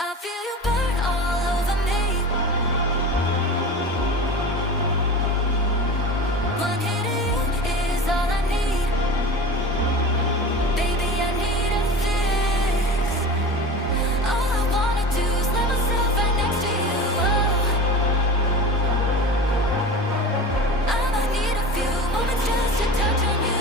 I feel you burn all over me. One hit of you is all I need. Baby, I need a fix. All I wanna do is let myself right next to you. Oh, I might need a few moments just to touch on you.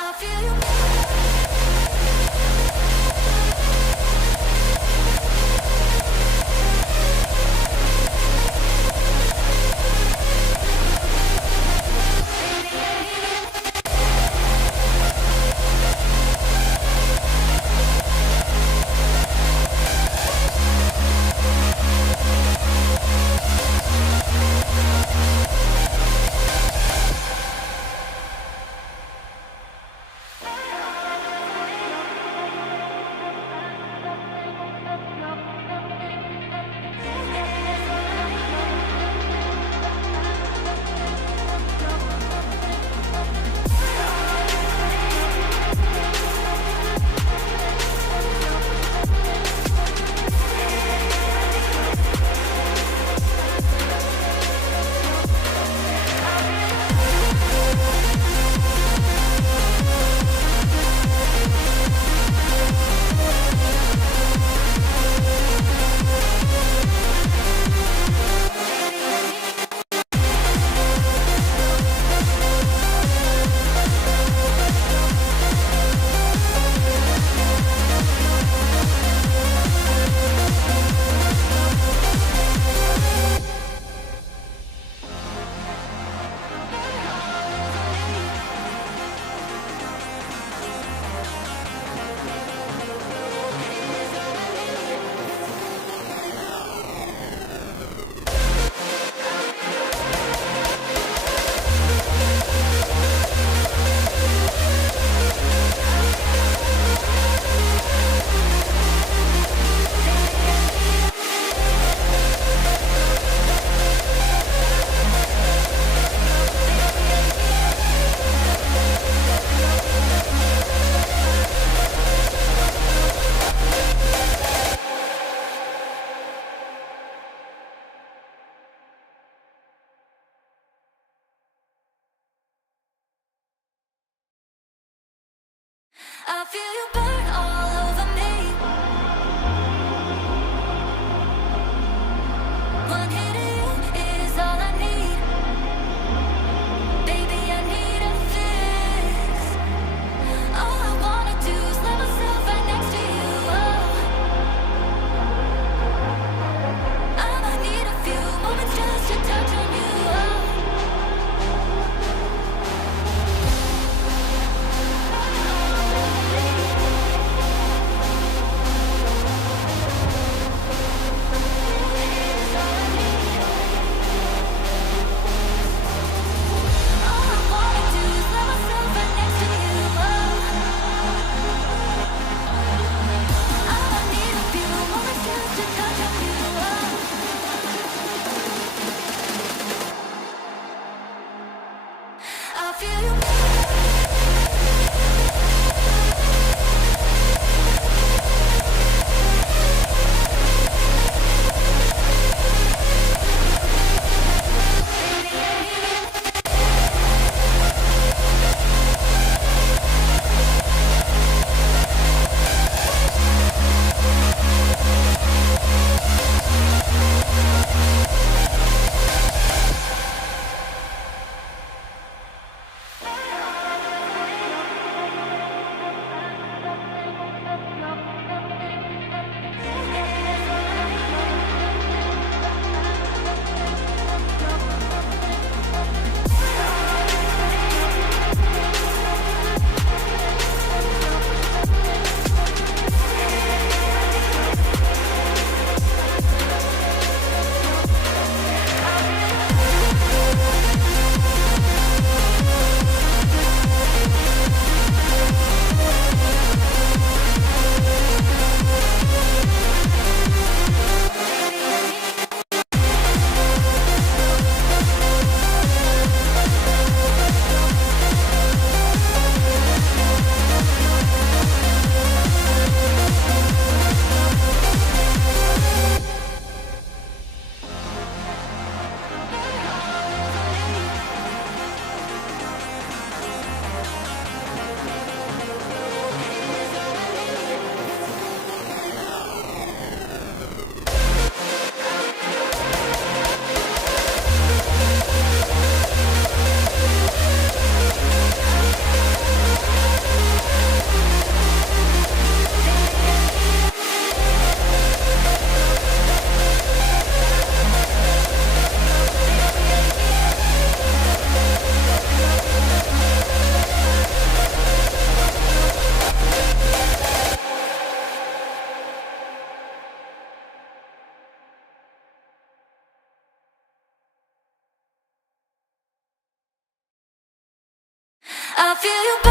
I feel you. I feel you burn all over me. One hit of you is all I need. Baby, I need a fix. All I wanna do is let myself right next to you. Oh, I might need a few moments just to touch on you. Oh. feel you.